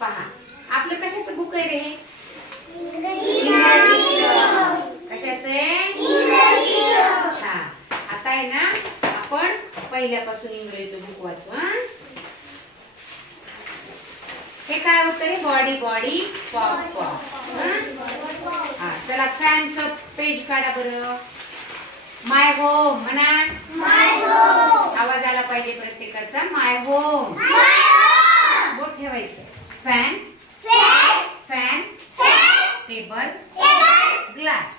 पहा आपलं कशाचं बुक आहे रे? कशाचं आहे? छान. आता आहे ना आपण पहिल्यापासून इंग्रजीचं बुक वाचू. हे काय होतं रे? Body body pop pop. चला फॅनचं पेज काढा बरं. माय होम म्हणा. आवाज आला पाहिजे प्रत्येकाचा. माय होम. बोट ठेवायचं. Fan fan table glass.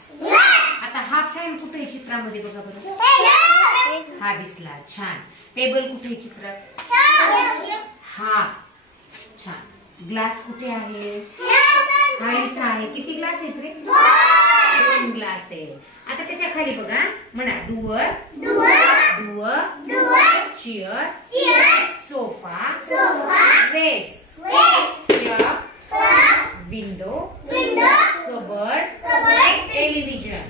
आता हा फॅन कुठे आहे चित्रामध्ये बघा बरं. हा दिसला. छान. टेबल कुठे आहे चित्रात? हा. छान. ग्लास कुठे आहे? हा इथं आहे. किती ग्लास आहेत रे? 2 ग्लास आहे. आता त्याच्या खाली बघा म्हणा. डुअर चेअर सोफा वेस क्लॉक विंडो कबर्ड टेलिव्हिजन.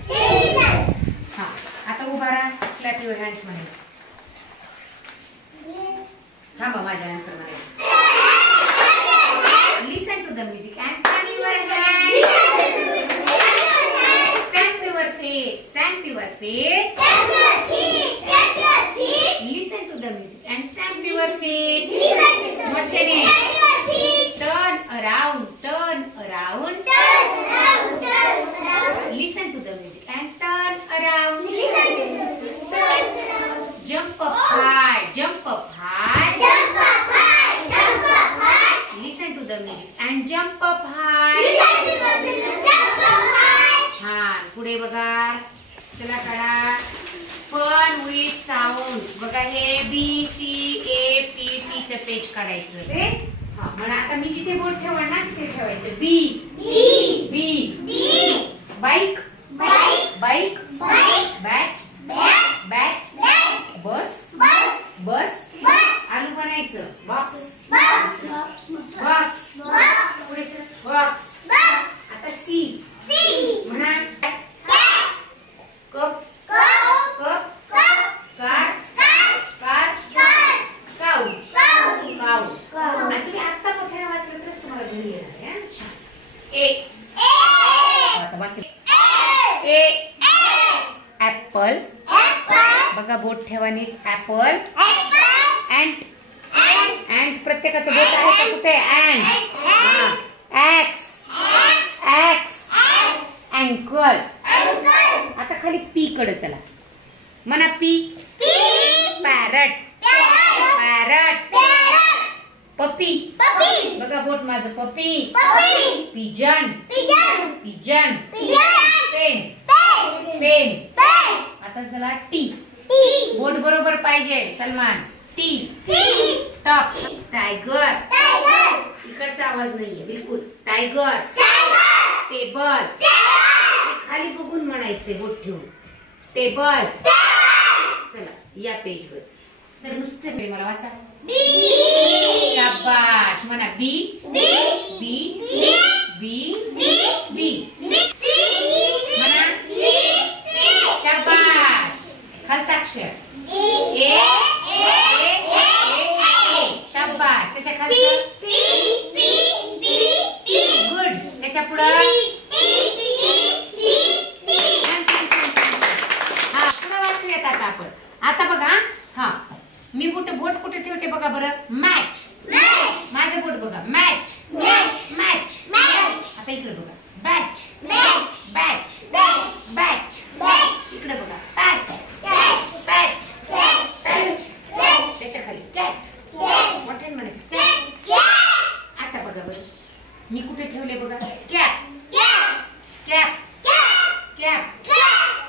हा आता उभा राहा. क्लॅप युअर हँड्स म्हणायचं. थांबा माझ्या नंतर म्हणायचं. Listen to the music and clap your hands. Stamp your feet. Stamp your feet. Listen to the music and stamp your feet. मोठ्याने. Turn around. Turn around. Listen to the music and turn around. Jump up high. Jump up high. Listen to the music and jump up high. छान. पुढे बघा. चला काढा. Fun with sounds. बघा हे BCAPT चं page काढायचं. हा म्हणा. आता मी जिथे बोट ठेवणार ना तिथे ठेवायचं. बी बाईक बॅट बस आलू बनायचं. बॉक्स आता सी म्हणा. कप कार काऊ. आणि तुम्ही आता मोठ्याने वाचलं तरच तुम्हाला घरी येणार आहे. छान. ऍपल बघा. बोट ठेवा नीट. ऍपल अँड प्रत्येकाचं बोट आहे का कुठे? ऍक्स अँकल. आता खाली पी कडे चला. म्हणा पी. पॅरट पपी बघा. बोट माझं. पपी पिजन पेन. आता चला टी. बोट बरोबर पाहिजे सलमान. T top. टायगर इकडचा आवाज नाहीये बिलकुल. टायगर टेबल खाली बघून म्हणायचे बोट ठेवून. टेबल. चला या पेज वर. तर नुसते मला वाचा. शाबाश म्हणा. बी म्हणा. शाबाश. खालचा अक्षर ए. शाबाश. त्याच्या खालचं गुड. त्याच्या पुढं हा पुढे वाचूयात आता आपण. आता बघा. हा मी बोट कुठे ठेवते बघा बरं. मॅट. माझं बोट बघा. मॅट. आता इकडे बघा. बॅट इकडे बघा. पॅट त्याच्या खाली कॅट. मोठ्याने म्हणायचं कॅट. आता बघा बरं मी कुठे ठेवले बघा. कॅप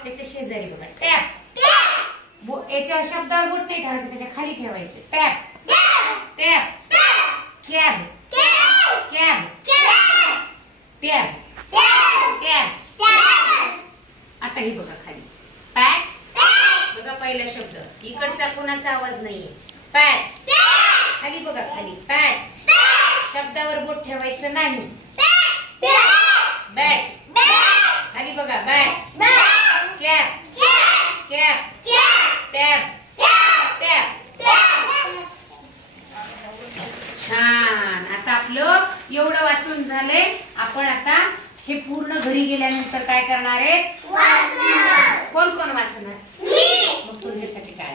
त्याच्या शेजारी बघा. टॅप. याच्या शब्दावर बोट नाही ठेवायचं. त्याच्या खाली ठेवायचं. Tap cab tab. आता ही बघा खाली. पॅट बघा. पहिला शब्द इकडचा कोणाचा आवाज नाहीये. पॅट खाली बघा. खाली पॅट. शब्दावर बोट ठेवायचं नाही. बॅट खाली बघा. Bat cap tab. छान. आता आता आपलं एवढं वाचून झालंय. आपण आता हे पूर्ण घरी गेल्यानंतर काय करणार आहे? कोण कोण वाचणार? मग तुझ्यासाठी काय